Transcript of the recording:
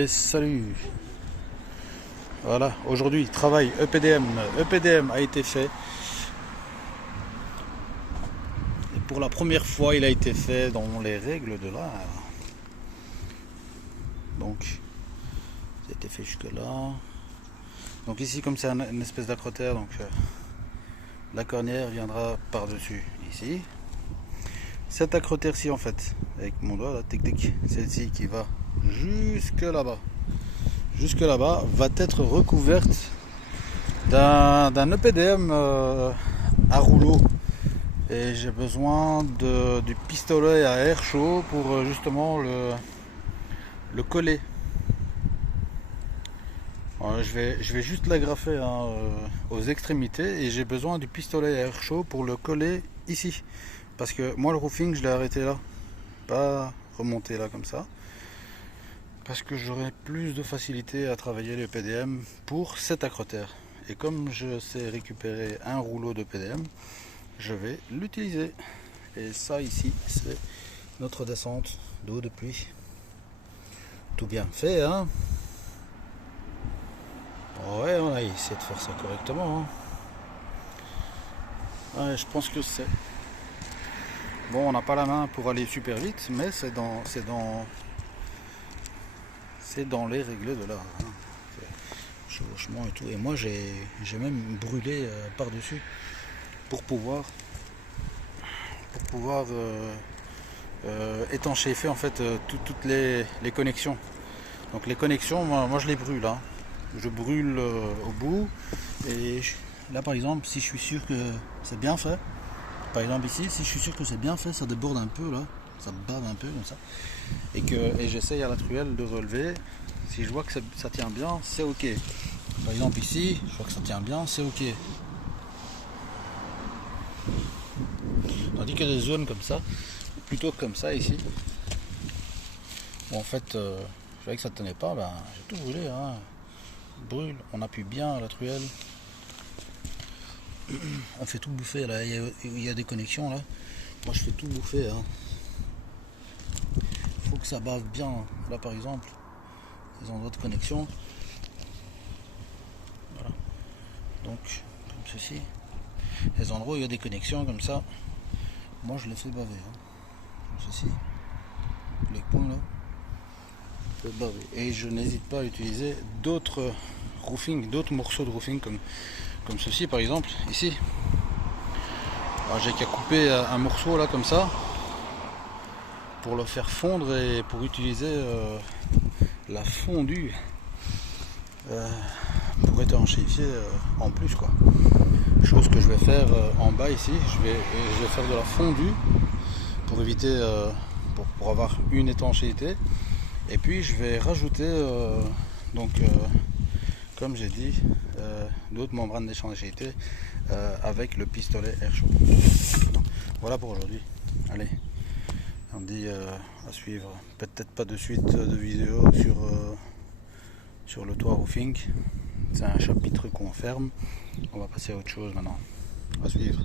Et salut. Voilà, aujourd'hui travail EPDM. EPDM a été fait. Et pour la première fois, il a été fait dans les règles de l'art. Donc, ça a été fait jusque là. Donc ici, comme c'est une espèce d'acrotère, donc la cornière viendra par-dessus ici. Cette acrotère-ci, en fait, avec mon doigt, là, tic-tic, celle-ci qui va jusque là-bas. Jusque là-bas, va être recouverte d'un EPDM à rouleau. Et j'ai besoin du pistolet à air chaud pour justement le coller. Je vais juste l'agrafer aux extrémités et j'ai besoin du pistolet à air chaud pour le coller ici. Parce que moi le roofing je l'ai arrêté là, pas remonté là comme ça. Parce que j'aurai plus de facilité à travailler le PDM pour cet acrotère. Et comme je sais récupérer un rouleau de PDM, je vais l'utiliser. Et ça ici, c'est notre descente d'eau de pluie. Tout bien fait, hein. Ouais, on a essayé de faire ça correctement, hein. Ouais, je pense que c'est... Bon, on n'a pas la main pour aller super vite, mais c'est dans les règles de l'art, hein. Chevauchement et tout. Et moi, j'ai même brûlé par-dessus pour pouvoir étanchéifier en fait toutes les connexions. Donc les connexions, moi je les brûle, hein. Je brûle au bout. Et là, par exemple, si je suis sûr que c'est bien fait, par exemple ici, si je suis sûr que c'est bien fait, ça déborde un peu là, ça bave un peu comme ça, et j'essaye à la truelle de relever. Si je vois que ça tient bien, c'est ok. Par exemple ici, je vois que ça tient bien, c'est ok. Tandis que des zones comme ça, plutôt comme ça ici, où en fait je voyais que ça tenait pas, ben j'ai tout brûlé, hein. Brûle, on appuie bien à la truelle, on fait tout bouffer là, il y a des connexions là, moi je fais tout bouffer, hein. Faut que ça bave bien, là par exemple, les endroits de connexion, voilà. Donc comme ceci, les endroits où il y a des connexions comme ça, moi je les fais baver, hein. Comme ceci, les points là, je fais baver. Et je n'hésite pas à utiliser d'autres roofing, d'autres morceaux de roofing comme ceci par exemple, ici. Alors j'ai qu'à couper un morceau là comme ça, pour le faire fondre et pour utiliser la fondue pour étanchéifier en plus quoi. Chose que je vais faire en bas ici, je vais faire de la fondue pour éviter pour avoir une étanchéité, et puis je vais rajouter comme j'ai dit d'autres membranes d'étanchéité avec le pistolet air chaud. Voilà pour aujourd'hui. Allez, on dit à suivre. Peut-être pas de suite de vidéo sur le toit roofing. C'est un chapitre qu'on ferme. On va passer à autre chose maintenant. À suivre.